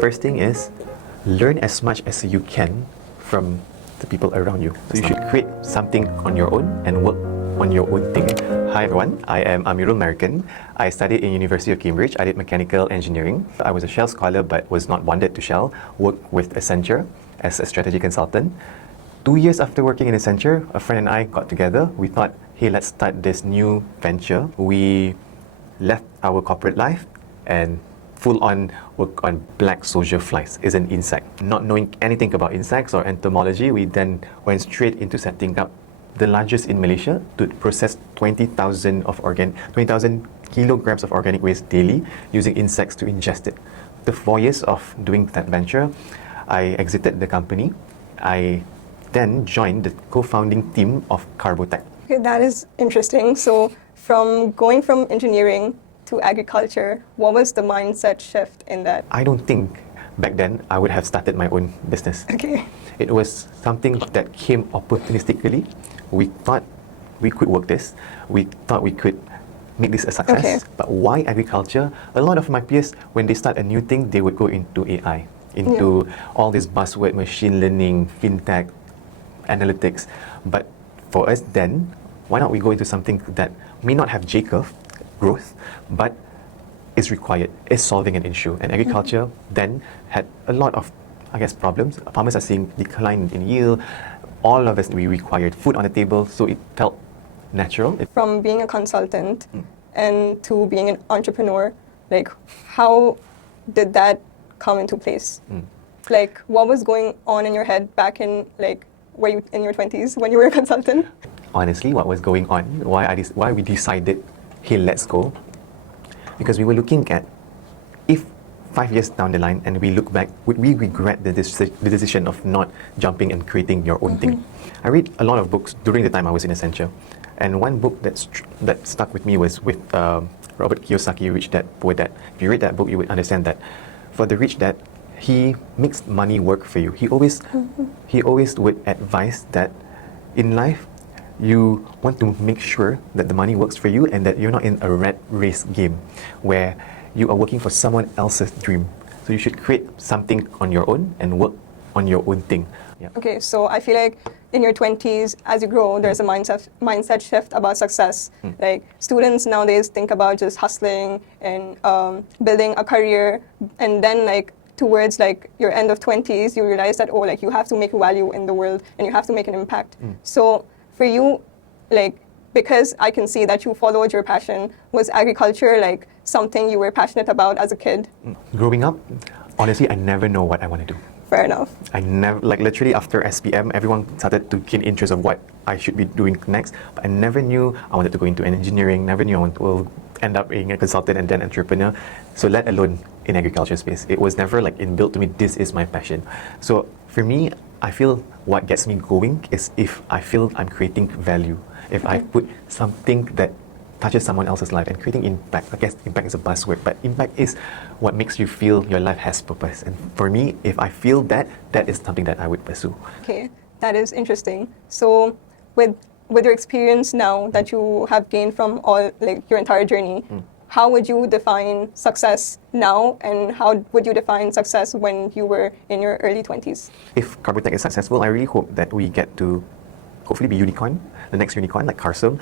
First thing is, learn as much as you can from the people around you. So you should create something on your own and work on your own thing. Hi everyone, I am Amirul Merican. I studied in University of Cambridge. I did mechanical engineering. I was a Shell scholar but was not bonded to Shell. Worked with Accenture as a strategy consultant. 2 years after working in Accenture, a friend and I got together. We thought, hey, let's start this new venture. We left our corporate life and full-on work on black soldier flies. Is an insect. Not knowing anything about insects or entomology, we then went straight into setting up the largest in Malaysia to process 20,000 kilograms of organic waste daily using insects to ingest it. After 4 years of doing that venture, I exited the company. I then joined the co-founding team of Carbotech. Okay, that is interesting. So from going from engineering to agriculture, what was the mindset shift in that? I don't think back then I would have started my own business. Okay. It was something that came opportunistically. We thought we could work this. We thought we could make this a success. Okay. But why agriculture? A lot of my peers, when they start a new thing, they would go into AI, into all this buzzword, machine learning, fintech, analytics. But for us then, why not we go into something that may not have J-curve growth, but is required, is solving an issue. And agriculture then had a lot of, problems. Farmers are seeing decline in yield. All of us, we required food on the table, so it felt natural. From being a consultant and to being an entrepreneur, like how did that come into place? Like what was going on in your head back in were you in your 20s when you were a consultant? Honestly, what was going on, why we decided, hey, let's go, because we were looking at, if 5 years down the line and we look back, would we regret the decision of not jumping and creating your own thing? I read a lot of books during the time I was in Accenture, and one book that stuck with me was with Robert Kiyosaki, Rich Dad, Poor Dad. If you read that book, you would understand that for the rich dad, he makes money work for you. He always would advise that in life, you want to make sure that the money works for you and that you're not in a rat race game where you are working for someone else's dream. So you should create something on your own and work on your own thing. Yeah. Okay, so I feel like in your 20s, as you grow, there's a mindset shift about success. Like students nowadays think about just hustling and building a career, and then towards your end of 20s, you realize that you have to make value in the world and you have to make an impact. So for you, because I can see that you followed your passion, was agriculture something you were passionate about as a kid? Growing up, honestly, I never know what I want to do. Fair enough. I never, literally after SPM, everyone started to gain interest of what I should be doing next. But I never knew I wanted to go into engineering, never knew I wanted to end up being a consultant and then entrepreneur. So let alone in agriculture space. It was never inbuilt to me, this is my passion. So for me, I feel what gets me going is if I feel I'm creating value. If I put something that touches someone else's life and creating impact. I guess impact is a buzzword, but impact is what makes you feel your life has purpose. And for me, if I feel that is something that I would pursue. Okay, that is interesting. So with your experience now that you have gained from all your entire journey, how would you define success now, and how would you define success when you were in your early 20s? If Carbotech is successful, I really hope that we get to hopefully be unicorn, the next unicorn like Carsome,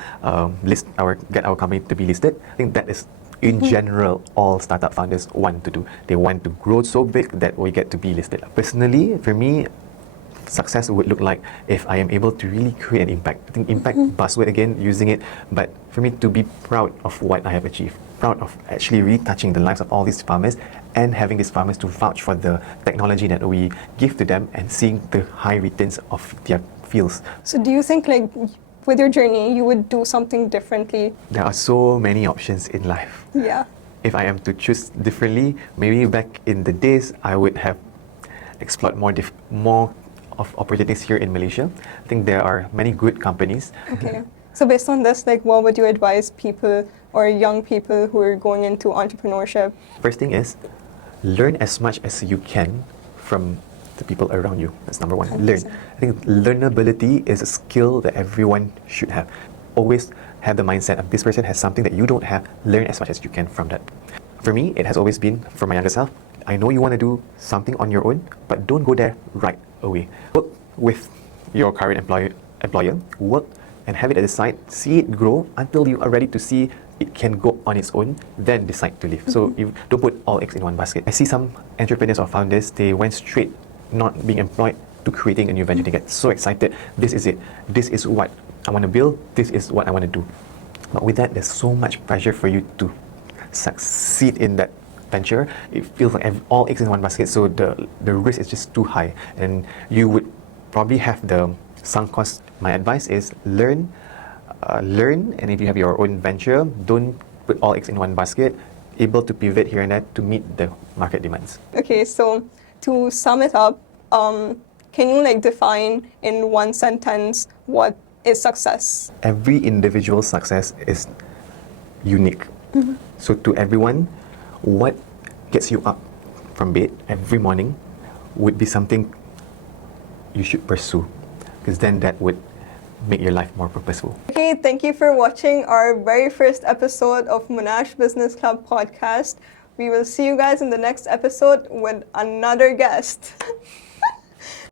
get our company to be listed. I think that is in general all startup founders want to do. They want to grow so big that we get to be listed. Personally, for me, success would look like if I am able to really create an impact. I think impact buzzword again, using it, but for me to be proud of what I have achieved, proud of actually really touching the lives of all these farmers and having these farmers to vouch for the technology that we give to them and seeing the high returns of their fields. So do you think with your journey you would do something differently? There are so many options in life. Yeah. If I am to choose differently, maybe back in the days I would have explored more of opportunities here in Malaysia. I think there are many good companies. Okay. So based on this, what would you advise people or young people who are going into entrepreneurship? First thing is, learn as much as you can from the people around you. That's number one. 100%. Learn. I think learnability is a skill that everyone should have. Always have the mindset of this person has something that you don't have. Learn as much as you can from that. For me, it has always been, for my younger self, I know you want to do something on your own, but don't go there right away. Work with your current employer, work and have it at the side, see it grow until you are ready to see it can go on its own, then decide to leave. So you don't put all eggs in one basket. I see some entrepreneurs or founders, they went straight, not being employed, to creating a new venture. They get so excited. This is it. This is what I want to build. This is what I want to do. But with that, there's so much pressure for you to succeed in that venture. It feels like all eggs in one basket, so the risk is just too high. And you would probably have the sunk cost. My advice is learn, and if you have your own venture, don't put all eggs in one basket, able to pivot here and there to meet the market demands. Okay, so to sum it up, can you define in one sentence what is success? Every individual success is unique. So to everyone, what gets you up from bed every morning would be something you should pursue, because then that would make your life more purposeful. Okay, thank you for watching our very first episode of Monash Business Club podcast. We will see you guys in the next episode with another guest.